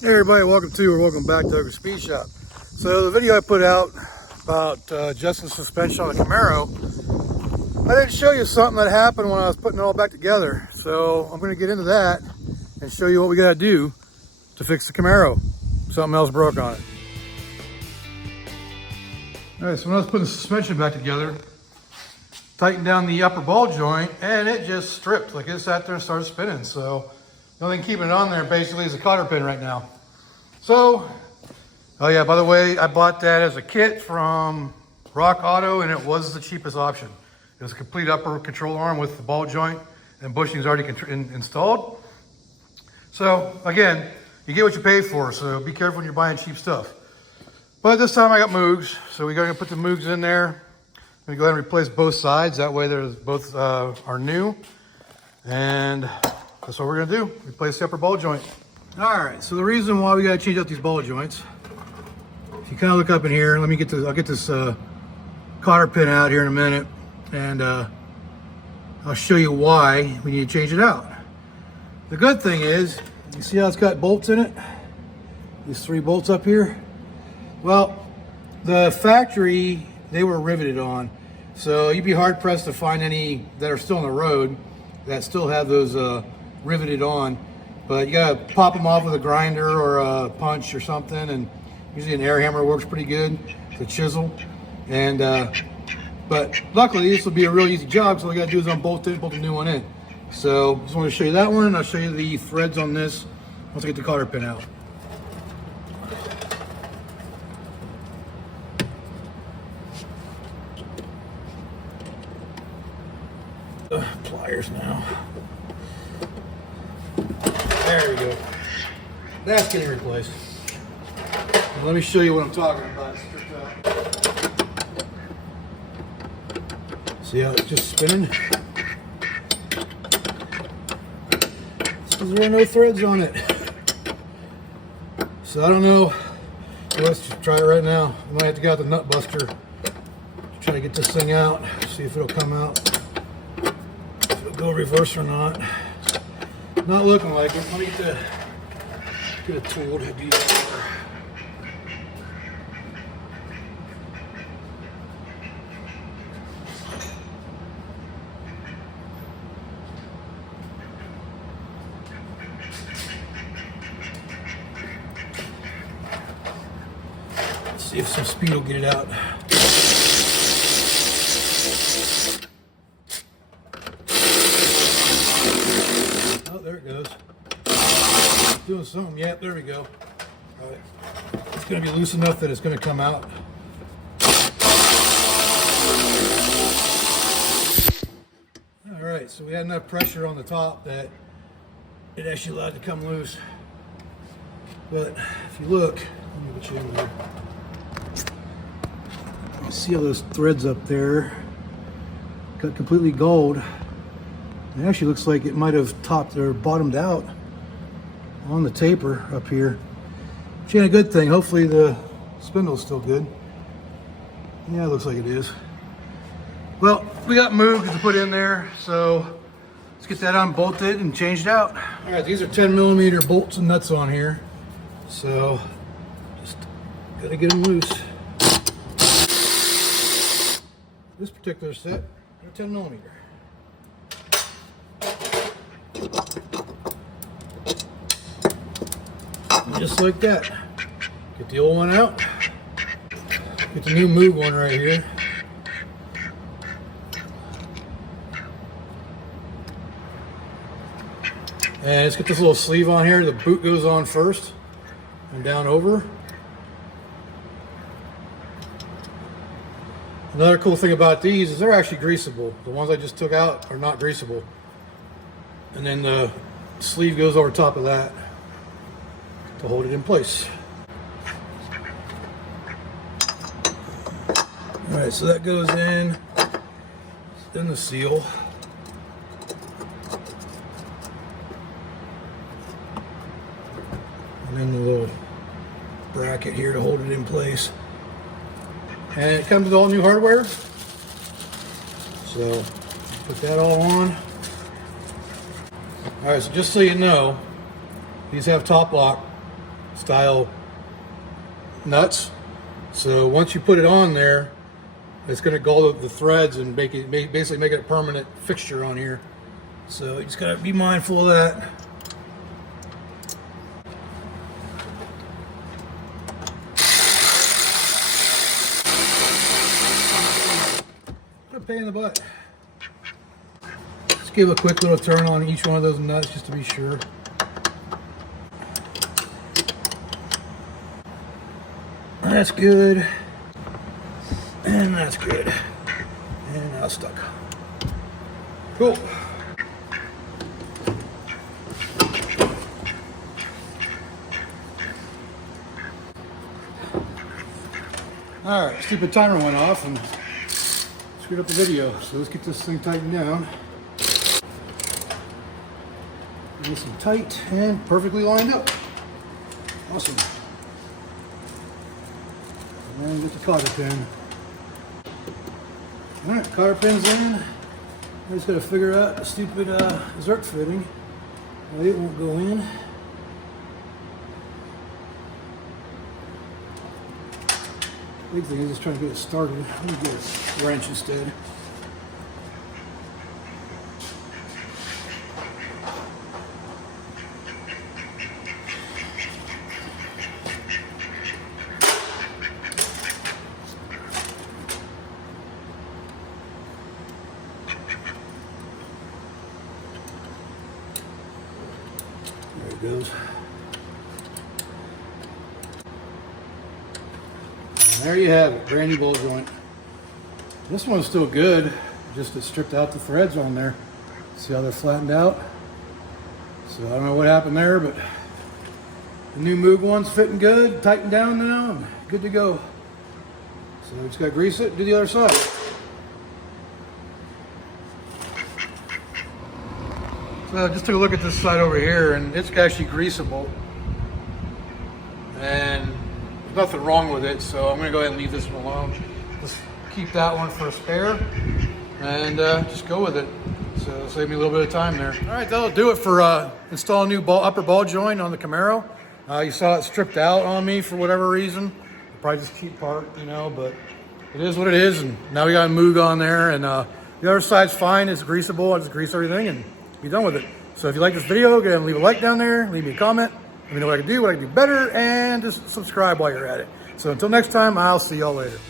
Hey everybody, welcome back to Ogre Speed Shop. So the video I put out about adjusting suspension on the Camaro, I didn't show you something that happened when I was putting it all back together. So I'm going to get into that and show you what we got to do to fix the Camaro. Something else broke on it. Alright, so when I was putting the suspension back together, tightened down the upper ball joint and it just stripped. Like it sat there and started spinning. So the only thing keeping it on there basically is a cotter pin right now. So, oh yeah, by the way, I bought that as a kit from Rock Auto and it was the cheapest option. It was a complete upper control arm with the ball joint and bushings already installed. So again, you get what you pay for, so be careful when you're buying cheap stuff. But this time I got Moogs, so we gotta put the Moogs in there. I'm gonna go ahead and replace both sides, that way there's both are new. And that's what we're gonna do, replace the upper ball joint. All right, so the reason why we gotta change out these ball joints, if you kind of look up in here, I'll get this cotter pin out here in a minute, and I'll show you why we need to change it out. The good thing is, you see how it's got bolts in it? These 3 bolts up here? Well, the factory, they were riveted on. So you'd be hard pressed to find any that are still on the road that still have those riveted on. But you gotta pop them off with a grinder or a punch or something, and usually an air hammer works pretty good to chisel. And but luckily this will be a real easy job, so all you gotta do is unbolt it, bolt a new one in. So just want to show you that one, and I'll show you the threads on this once I get the cotter pin out. Pliers now. There we go. That's getting replaced. And let me show you what I'm talking about. See how it's just spinning? It's because there are no threads on it. So I don't know. Let's just try it right now. I might have to get out the nut buster to try to get this thing out. See if it'll come out. If it'll go reverse or not. Not looking like it. Let me get a tool to do that. Let's see if some speed will get it out. There it goes. Doing something. Yep, there we go. All right. It's going to be loose enough that it's going to come out. All right, so we had enough pressure on the top that it actually allowed it to come loose. But if you look, let me get you in there. You see all those threads up there, got completely gold. It actually looks like it might have topped or bottomed out on the taper up here. Which ain't a good thing. Hopefully the spindle's still good. Yeah, it looks like it is. Well, we got Moogs to put in there, so let's get that unbolted and changed out. All right, these are 10mm bolts and nuts on here. So just gotta get them loose. This particular set, they're 10mm. Just like that. Get the old one out. Get the new Moog one right here. And let's get this little sleeve on here. The boot goes on first and down over. Another cool thing about these is they're actually greasable. The ones I just took out are not greasable. And then the sleeve goes over top of that to hold it in place. All right, so that goes in, then the seal. And then the little bracket here to hold it in place. And it comes with all new hardware. So put that all on. All right, so just so you know, these have top lock. style nuts. So once you put it on there, it's going to go the threads and basically make it a permanent fixture on here. So you just got to be mindful of that. What a pain in the butt. Just give a quick little turn on each one of those nuts just to be sure. That's good. And that's good. And now it's stuck. Cool. Alright, stupid timer went off and screwed up the video. So let's get this thing tightened down. Nice and tight and perfectly lined up. Awesome. And then get the cotter pin. Alright, cotter pin's in. I just gotta figure out the stupid Zerk fitting. Well, it won't go in. Big thing is just trying to get it started. Let me get a wrench instead. There it goes. And there you have it, brand new ball joint. This one's still good, just it stripped out the threads on there. See how they're flattened out? So I don't know what happened there, but the new Moog one's fitting good, tightened down now, and good to go. So we just gotta grease it and do the other side. So I just took a look at this side over here, and it's actually greasable. And there's nothing wrong with it, so I'm gonna go ahead and leave this one alone. Just keep that one for a spare, and just go with it. So save me a little bit of time there. All right, that'll do it for installing a new upper ball joint on the Camaro. You saw it stripped out on me for whatever reason. Probably just a cheap part, you know, but it is what it is. And now we got a Moog on there, and the other side's fine. It's greasable. I just grease everything and be done with it. So if you like this video, go ahead and leave a like down there, leave me a comment, let me know what I can do better, and just subscribe while you're at it. So until next time, I'll see y'all later.